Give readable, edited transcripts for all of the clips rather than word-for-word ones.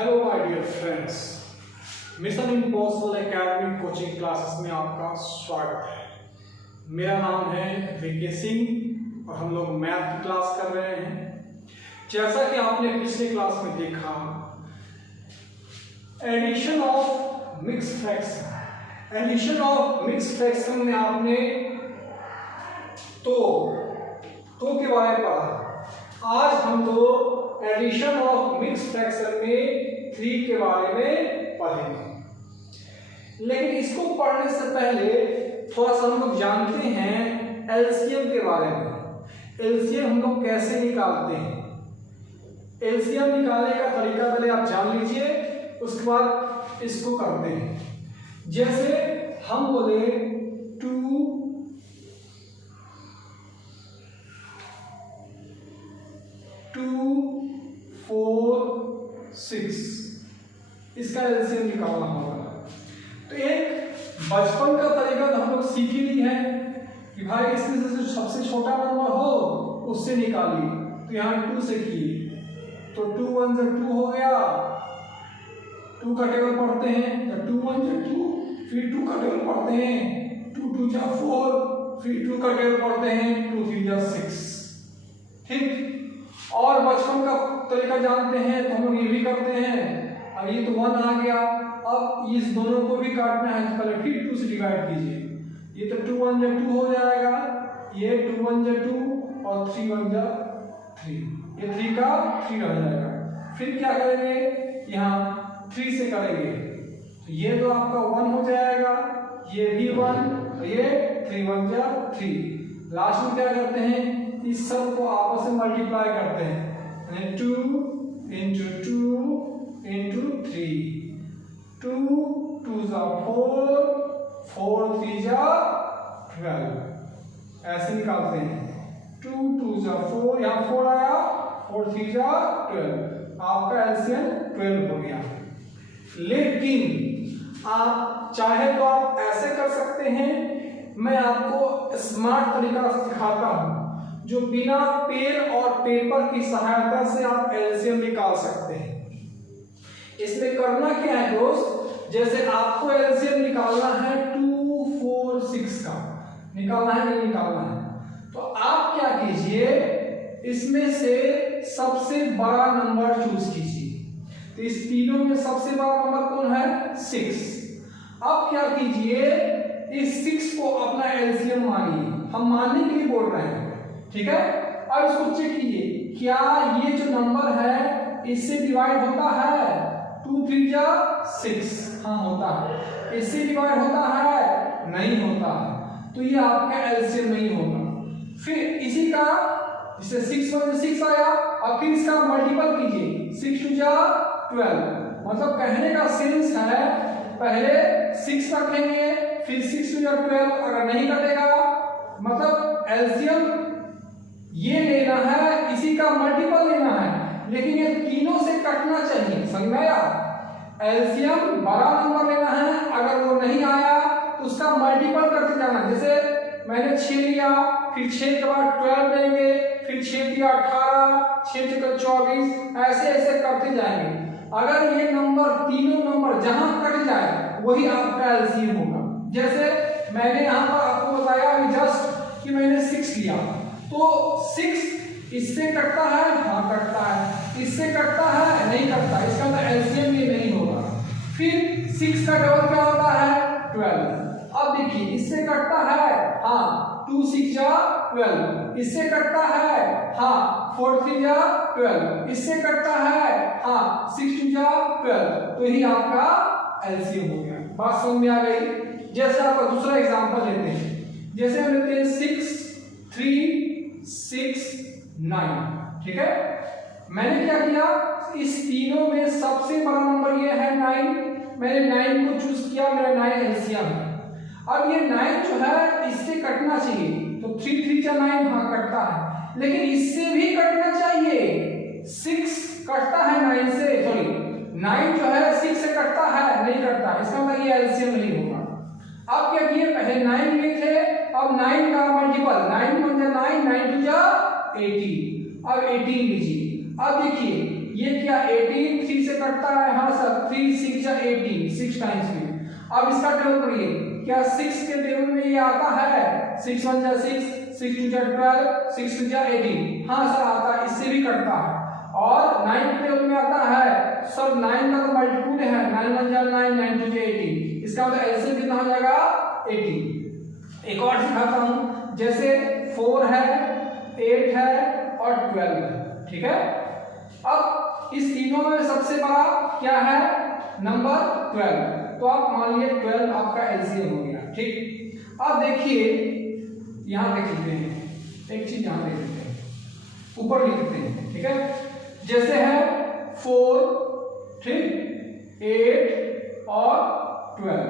Hello my dear friends, mission impossible academy coaching classes में आपका स्वागत है। मेरा नाम है वीके सिंह और हम लोग मैथ की क्लास कर रहे हैं। जैसा कि आपने पिछले क्लास में देखा, addition of mix fraction, addition of mix fraction में आपने तो के बारे में पढ़ा। आज हम लोग एडिशन ऑफ मिक्स फ्रैक्शन में 3 के बारे में पढ़ेंगे। लेकिन इसको पढ़ने से पहले थोड़ा सा हम लोग जानते हैं एलसीएम के बारे में। एलसीएम हम लोग कैसे निकालते हैं, एलसीएम निकालने का तरीका पहले आप जान लीजिए, उसके बाद इसको करते हैं। जैसे हम बोले 2 4 6, इसका एलसीएम निकालना होगा। तो एक बचपन का तरीका तो हम लोग सीख ही ली है कि भाई इसमें से जो सबसे छोटा नंबर हो उससे निकालिए। तो यहाँ 2 से किए तो 2 1 से 2 हो गया, 2 का टेबल पढ़ते हैं तो 2 1 से 2, फिर 2 का टेबल पढ़ते हैं 2 2 जा 4, फिर 2 का टेबल पढ़ते हैं 2 3 जा 6। ठीक, और बचपन का तरीका जानते हैं तो हम लोग ये भी करते हैं। अब ये तो 1 आ गया, अब इस दोनों को भी काटना है तो पहले फिर 2 से डिवाइड कीजिए। ये तो 2 1 जा 2 हो जाएगा, ये 2 1 जा 2 और 3 1 जा 3, ये 3 का 3 रह जाएगा। फिर क्या करेंगे, यहाँ 3 से करेंगे तो ये तो आपका 1 हो जाएगा, ये भी 1, तो ये 3 1 जा 3। लास्ट में क्या करते हैं, इस सब को आपस में मल्टीप्लाई करते हैं, 2 into 2 into 3, 2 2 जा 4, 4 3 जा 12, ऐसे निकालते हैं। 2 2 जा 4, यहाँ 4 आया, 4 3 जा 12, आपका एलसीएम 12 हो गया। लेकिन आप चाहे तो आप ऐसे कर सकते हैं, मैं आपको स्मार्ट तरीका सिखाता हूं जो बिना पेन और पेपर की सहायता से आप एलसीएम निकाल सकते हैं। इसमें करना क्या है दोस्त, जैसे आपको एलसीएम निकालना है 2 4 6 का, निकालना है नहीं निकालना है, तो आप क्या कीजिए, इसमें से सबसे बड़ा नंबर चूज कीजिए। तो इस तीनों में सबसे बड़ा नंबर कौन है, 6। अब क्या कीजिए, इस 6 को अपना एलसीएम मानिए, हम मानने के लिए बोल रहे हैं, ठीक है। अब इसको चेक कीजिए, क्या ये जो नंबर है इससे डिवाइड होता है, 2 3 जा 6, हाँ होता है। इससे डिवाइड होता है, नहीं होता है, तो ये आपका एलसीएम नहीं होगा। फिर इसी का, जैसे 6 1 से 6 आया, अब फिर इसका मल्टीपल कीजिए, 6 2 जा 12, मतलब कहने का सेंस है पहले 6 रखेंगे, फिर 6 2 जा 12, अगर नहीं कटेगा मतलब एलसीएम ये लेना है, इसी का मल्टीपल लेना है, लेकिन ये तीनों से कटना चाहिए, समझ में आया। एलसीएम बड़ा नंबर लेना है, अगर वो नहीं आया तो उसका मल्टीपल करते जाना। जैसे मैंने 6 लिया, फिर 6 के बाद 12 लेंगे, फिर 6 दिया 18, 6 का 24, ऐसे ऐसे करते जाएंगे। अगर ये नंबर तीनों नंबर जहां कट जाए वही आपका एलसीएम होगा। जैसे मैंने यहाँ पर आपको बताया जस्ट कि मैंने 6 लिया, तो 6 इससे कटता है, हाँ कटता है, इससे कटता है, नहीं कटता, इसका मतलब एलसीएम ये नहीं होगा। फिर 6 का डबल क्या होता है, 12। अब देखिए इससे कटता है, हाँ 2 6 जा 12, इससे कटता है, हाँ 4 3 जा 12, इससे कटता है, हाँ 6 2 जा 12, तो यही आपका एलसीएम हो गया। बात समझ में आ गई। जैसे आपका दूसरा एग्जांपल लेते हैं, जैसे हम लेते हैं 6 3 6 9, ठीक है। मैंने क्या किया, इस तीनों में सबसे बड़ा नंबर ये है 9, मैंने 9 को चूज किया, मेरा 9 एलसीएम है। अब ये 9 जो है इससे कटना चाहिए, तो 3 3 जा 9, हाँ कटता है, लेकिन इससे भी कटना चाहिए। 6 कटता है 9 से, सॉरी 9 जो है 6 से कटता है, नहीं कटता, इसका मतलब ये एलसीएम नहीं होगा। अब क्या किए, पहले 9 लिए थे, अब 9 का मल्टीपल, 9 1 जा 9, 9 2 जा 18, अब 18 लीजिए। अब देखिए ये क्या 18 3 से कटता है, 3 6 जा 18, 6 टाइम्स में। अब इसका टेबल करिए, क्या 6 के टेबल में ये आता है? 6 1 जा 6, 6 2 जा 12, 6 2 जा 18। हाँ सर आता है, इससे भी कटता है। और 9 के टेबल में आता है सर, 9 का तो मल्टीपल है, 9 1 जा 9, 9 2 जा 18। इसका मतलब एलसीएम कितना हो जाएगा? 18। एक और दिखाता हूं, जैसे 4 है, 8 है और 12 है, ठीक है। अब इस तीनों में सबसे बड़ा क्या है? नंबर 12। तो आप मान लीजिए 12 आपका एलसीएम हो गया, ठीक। अब देखिए यहां देख लेते हैं, एक चीज यहां देख लेते हैं, ऊपर लिख लेते हैं, ठीक है। जैसे है 4, ठीक, 8 और 12।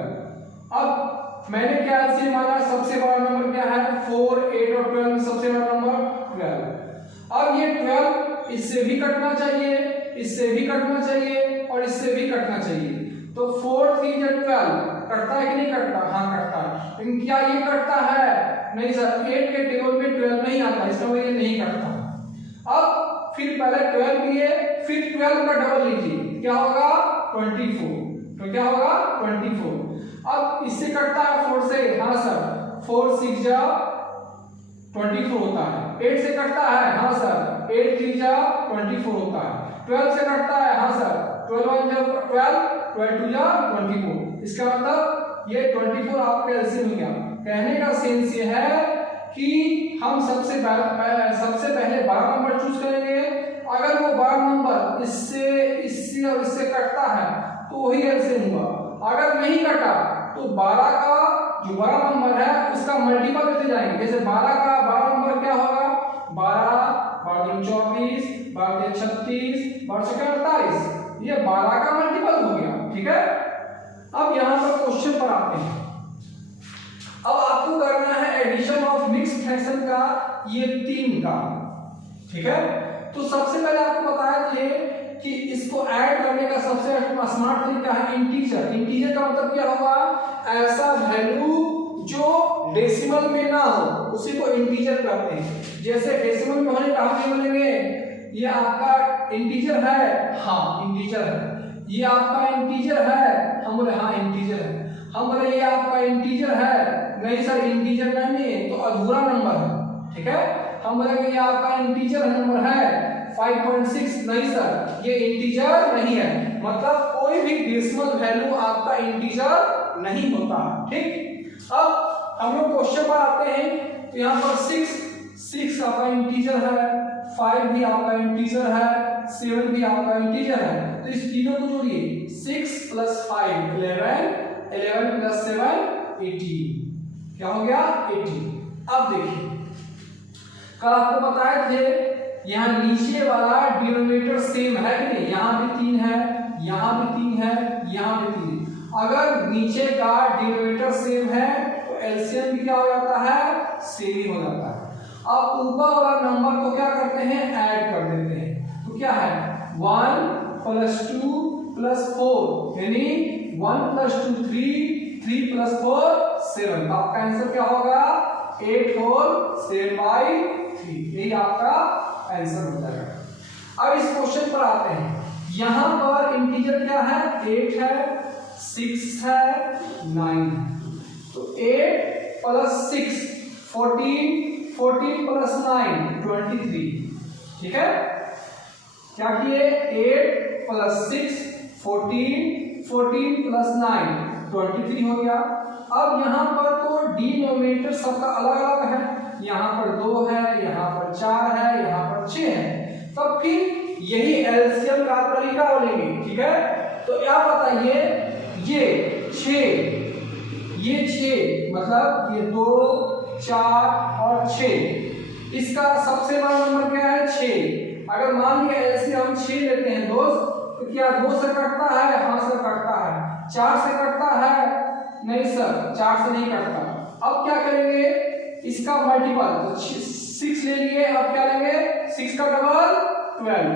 अब मैंने क्या एलसीएम माना? सबसे बड़ा नंबर क्या है? 4 8 और 12 में सबसे बड़ा नंबर 12। अब ये 12 इससे भी कटना चाहिए, इससे भी कटना चाहिए और इससे भी कटना चाहिए। तो 4 3 जा 12 कटता है कि नहीं कटता? हाँ कटता है। लेकिन क्या ये कटता है? नहीं सर, 8 के टेबल में 12 नहीं आता, इसका मतलब ये नहीं कटता। अब फिर पहले 12 लिए, फिर 12 का डबल लीजिए, क्या होगा? 24। तो क्या होगा? 24। अब इससे कटता है 4 से, हाँ सर, 4 6 जा 24 होता है। 8 से कटता है, हाँ सर, 8 3 जा 24 होता है। 12 से कटता है, हाँ सर, 12 1 जा 12, 12 2 जा 24। इसका मतलब ये 24 आपका एलसीएम हो गया। कहने का सेंस ये है कि हम सबसे पहले 12 नंबर चूज करेंगे। अगर वो 12 नंबर इससे इससे और इससे कटता है तो वही एलसीएम हुआ। अगर नहीं कटा तो 12 का जो बड़ा नंबर है उसका मल्टीपल लेते जाएंगे। जैसे 12 का 12 नंबर क्या होगा? 12 12 24 12 36 12 48, ये 12 का मल्टीपल हो गया, ठीक है। अब यहां पर क्वेश्चन पर आते हैं। अब आपको करना है एडिशन ऑफ मिक्स्ड फ्रैक्शन का ये 3 का, ठीक है। तो सबसे पहले आपको बताया थे कि इसको ऐड करने का सबसे स्मार्ट तरीका है इंटीजर। इंटीजर का मतलब क्या होगा? ऐसा वैल्यू जो डेसिमल में ना हो उसी को इंटीजर कहते हैं। जैसे डेसिमल में होने का हम बोलेंगे ये आपका इंटीजर है, हाँ इंटीजर है। ये आपका इंटीजर है, हम बोले हाँ इंटीजर है। हम बोले ये आपका इंटीजर है, नहीं सर इंटीजर नहीं है तो अधूरा नंबर है, ठीक है। हम बोलेंगे ये आपका इंटीजर नंबर है 5.6, नहीं सर ये इंटीजर नहीं है। मतलब कोई भी डेसिमल वैल्यू आपका इंटीजर नहीं होता, ठीक। अब हम लोग क्वेश्चन पर आते हैं। तो यहाँ पर 6 आपका इंटीजर है, 5 भी आपका इंटीजर है, 7 भी आपका इंटीजर है। तो इस तीनों को जोड़िए, 6 + 5 11, 11 + 7 18, क्या हो गया? 18। अब देखिए कल आपको बताए थे यहाँ नीचे वाला डिनोमिनेटर सेम है कि नहीं? यहाँ भी 3 है, यहाँ भी 3 है, यहाँ भी 3 है। अगर नीचे का डिनोमिनेटर सेम है तो एलसीएम भी क्या हो जाता है? सेम ही हो जाता है। अब ऊपर वाला नंबर को क्या करते हैं? ऐड कर देते हैं। तो क्या है? 1 + 2 + 4 यानी 1 + 2 3, 3 + 4 7। तो आपका आंसर क्या होगा? 8 होल 7/3, यही आपका आंसर हो जाएगा। अब इस क्वेश्चन पर आते हैं। यहां पर इंटीजर क्या है? 8 है, 6 है, 9 है। तो 8 + 6 14, 14 + 9 23, ठीक है। क्या किए? 8 + 6 14, 14 + 9 23 हो गया। अब यहाँ पर तो डिनोमिनेटर सबका अलग अलग है, यहाँ पर 2 है, यहाँ पर 4 है, यहाँ पर 6 है। तब फिर यही एलसीएम का तरीका बोलेंगे, ठीक है। तो क्या बताइए, ये 6 मतलब ये 2 4 और 6, इसका सबसे बड़ा नंबर क्या है? 6। अगर मान लिया एलसीएम हम 6 लेते हैं दोस्त, तो क्या 2 से कटता है? हाँ सर कटता है। 4 से कटता है? नहीं सर 4 से नहीं कटता। अब क्या करेंगे? इसका मल्टीपल, तो 6 ले लिए, अब क्या लेंगे? 6 का डबल 12।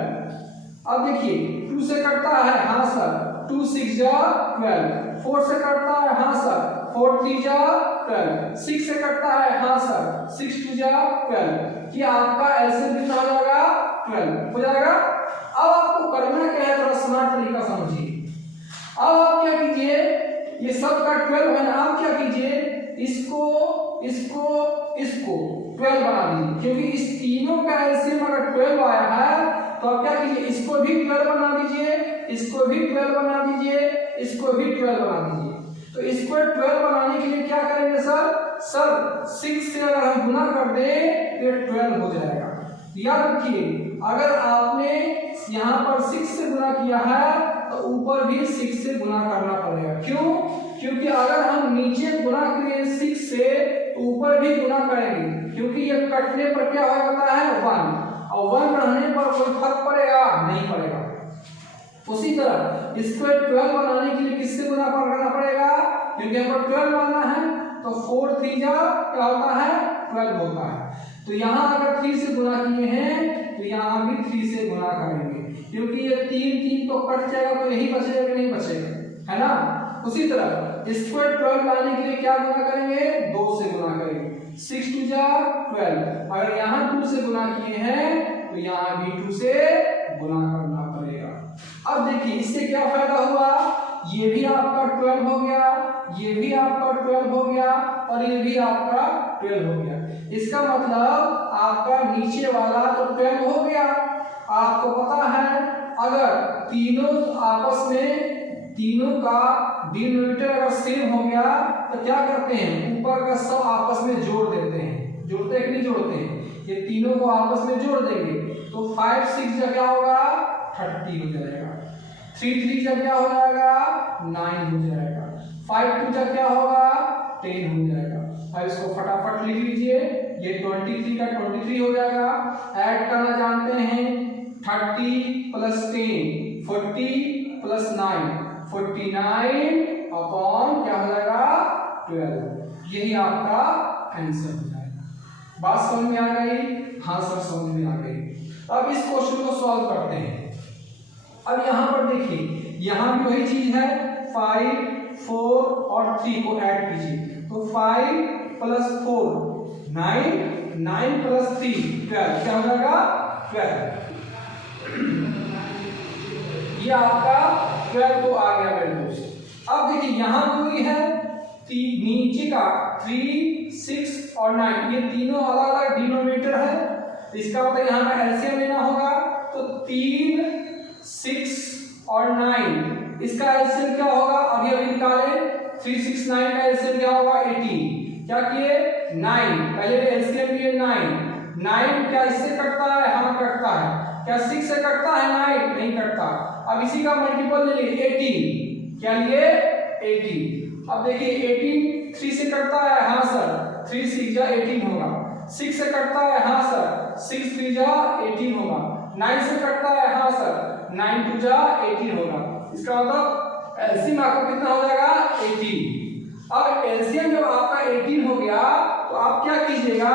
अब देखिए 2 से कटता है? हाँ सर, 2 6 जा 12। 4 से कटता है? हाँ सर, 4 3 जा 12। 6 से कटता है? हाँ सर, 6 2 जा 12। कि आपका एलसीएम कितना हो जाएगा? 12 हो जाएगा। अब आपको करना क्या है? थोड़ा स्मार्ट तरीका समझिए। इसको इसको इसको 12 बना दीजिए, क्योंकि इस तीनों का एलसीएम अगर 12 आया है तो आप क्या कीजिए, इसको भी 12 बना दीजिए, इसको भी 12 बना दीजिए, इसको भी 12 बना दीजिए। तो इसको 12 बनाने के लिए क्या करेंगे सर 6 से अगर हम गुना कर दें तो 12 हो जाएगा। याद रखिए, अगर आपने यहाँ पर 6 से गुना किया है तो ऊपर भी 6 से गुना करना पड़ेगा। क्यों? क्योंकि अगर हम नीचे गुना करें 6 से तो ऊपर भी गुना करेंगे, क्योंकि ये कटने पर क्या होता है 1, और 1 रहने पर कोई फर्क पड़ेगा नहीं पड़ेगा। उसी तरह इसको 12 बनाने के लिए किससे गुना करना पड़ेगा, क्योंकि यहाँ पर 12 बनाना है तो 4 3 जा क्या होता है 12 होता है। तो यहाँ अगर 3 से गुना किए हैं तो यहाँ भी 3 से गुना करेंगे, क्योंकि ये 3 तो कट जाएगा तो यही बचेगा कि नहीं बचेगा, है ना। उसी तरह इसको 12 लाने के लिए क्या गुना करेंगे, 2 से गुना करेंगे, 6 2 जा 12। अगर यहाँ 2 से गुना किए हैं तो यहाँ भी 2 से गुना करना पड़ेगा। अब देखिए इससे क्या फायदा हुआ, ये भी आपका 12 हो गया, ये भी आपका 12 हो गया, और ये भी आपका 12 हो गया। इसका मतलब आपका नीचे वाला तो 12 हो गया। आपको पता है अगर तीनों आपस में तीनों का डिनोमिनेटर अगर सेम हो गया तो क्या करते हैं, ऊपर का सब आपस में जोड़ देते हैं। जोड़ते हैं कि नहीं जोड़ते हैं, ये तीनों को आपस में जोड़ देंगे तो 5 6 जब क्या होगा 30 हो जाएगा, 3 3 जब क्या हो जाएगा 9 हो जाएगा, 5 2 जब क्या होगा 10 हो जाएगा। अब इसको फटाफट लिख लीजिए, ये 23 का 23 हो जाएगा। ऐड करना जानते हैं, 30 प्लस 10 40 प्लस 9 49 अपॉन क्या हो जाएगा 12। यही आपका आंसर हो जाएगा। बात समझ में आ गई? हाँ सर समझ में आ गई। अब इस क्वेश्चन को सॉल्व करते हैं। अब यहाँ पर देखिए, यहाँ भी वही चीज है, 5 4 और 3 को ऐड कीजिए तो 5 प्लस 4 9 9 प्लस 3 12 क्या हो जाएगा 12। ये आपका 12 तो आ गया मेरे दोस्त। अब देखिए यहाँ कोई है नीचे का 3 6 और 9, ये तीनों अलग अलग डिनोमिनेटर है, तो इसका मतलब यहाँ पर एलसीएम लेना होगा। तो 3 6 और 9 इसका एलसीएम क्या होगा, अभी अभी निकालें। 3 6 9 का एलसीएम क्या होगा 18। क्या किए 9, पहले एलसीएम लिए 9 क्या इससे कटता है, हाँ कटता है। क्या 6 से कटता है 9, नहीं कटता। अब इसी का मल्टीपल ले लिए 18, क्या लिए 18। अब देखिए 18 3 से कटता है, हाँ सर 3 6 जा 18 होगा। 6 से कटता है, हाँ सर 6 3 जा 18 होगा। 9 से कटता है, हाँ सर 9 2 जा 18 होगा। इसका मतलब एलसीएम आपका कितना हो जाएगा 18। अब एलसीएम जब आपका 18 हो गया तो आप क्या कीजिएगा,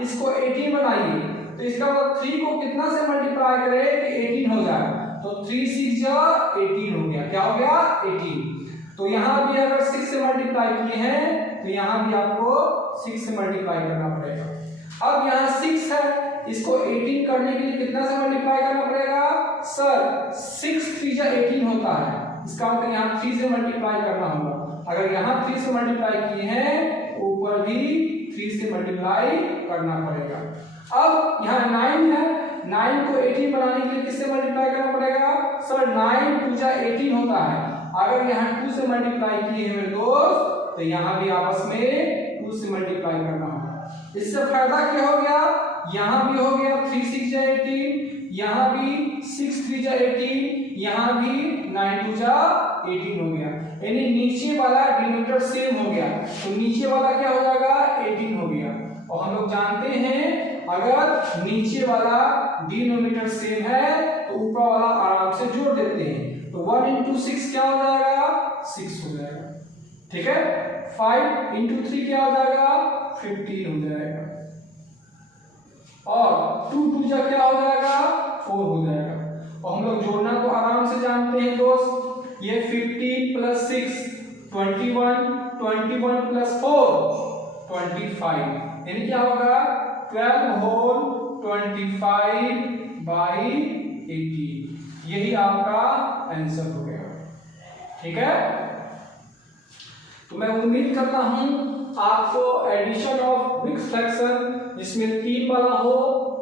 इसको 18 बनाइए। तो इसका मतलब 3 को कितना से मल्टीप्लाई करें कि 18 हो जाए, तो 3 6 जा 18 हो गया। क्या हो गया 18। तो यहाँ भी अगर 6 से मल्टीप्लाई किए हैं तो यहाँ भी आपको 6 से मल्टीप्लाई करना पड़ेगा। अब यहाँ 6 है, इसको 18 करने के लिए कितना से मल्टीप्लाई करना पड़ेगा सर 6 3 जा 18 होता है, इसका मतलब यहाँ 3 से मल्टीप्लाई करना होगा। अगर यहाँ 3 से मल्टीप्लाई किए हैं ऊपर भी 3 से मल्टीप्लाई करना पड़ेगा। अब यहाँ 9 है, 9 को 18 बनाने के लिए किससे मल्टीप्लाई करना पड़ेगा सर 9 2 जा 18 होता है। अगर यहाँ 2 से मल्टीप्लाई किए हैं मेरे दोस्त तो यहाँ भी आपस में 2 से मल्टीप्लाई करना होगा। इससे फायदा क्या हो गया, यहाँ भी हो गया 3 6 जा 18, यहाँ भी 6 3 जा 18, यहाँ भी 9 2 जा 18 हो गया। यानी नीचे वाला डिनोमिनेटर सेम हो गया, तो नीचे वाला क्या हो जाएगा 18 हो गया। और हम लोग जानते हैं अगर नीचे वाला डिनोमिनेटर सेम है तो ऊपर वाला आराम से जोड़ देते हैं। तो 1 into 6 क्या हो जाएगा 6 हो जाएगा, ठीक है। 5 into 3 क्या हो जाएगा 15 हो जाएगा, और 2 2 जा क्या हो जाएगा 4 हो जाएगा। और हम लोग जोड़ना तो आराम से जानते हैं दोस्त, ये 15 प्लस 6 21, 21 प्लस 4 25, यानी क्या होगा 12 होल 25 बाई 18। यही आपका आंसर हो गया, ठीक है। तो मैं उम्मीद करता हूं आपको एडिशन ऑफ मिक्स फ्रैक्शन जिसमें 3 वाला हो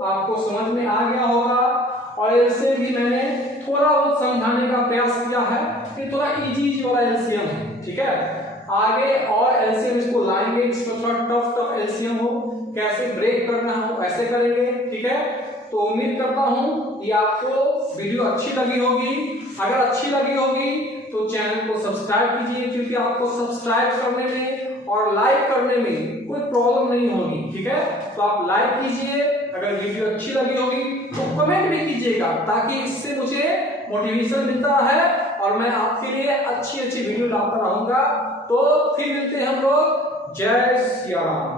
आपको समझ में आ गया होगा। और एलसीएम भी मैंने थोड़ा बहुत समझाने का प्रयास किया है कि थोड़ा इजी वाला एलसीएम है, ठीक है। आगे और एलसीएम इसको लाएंगे, इसमें थोड़ा टफ एलसीएम हो, कैसे ब्रेक करना हो ऐसे करेंगे, ठीक है। तो उम्मीद करता हूं कि आपको वीडियो अच्छी लगी होगी। अगर अच्छी लगी होगी तो चैनल को सब्सक्राइब कीजिए, क्योंकि आपको सब्सक्राइब करने में और लाइक करने में कोई प्रॉब्लम नहीं होगी, ठीक है। तो आप लाइक कीजिए, अगर वीडियो अच्छी लगी होगी तो कमेंट भी कीजिएगा, ताकि इससे मुझे मोटिवेशन मिलता है और मैं आपके लिए अच्छी वीडियो लाता रहूंगा। तो फिर मिलते हैं हम लोग। जय श्री राम।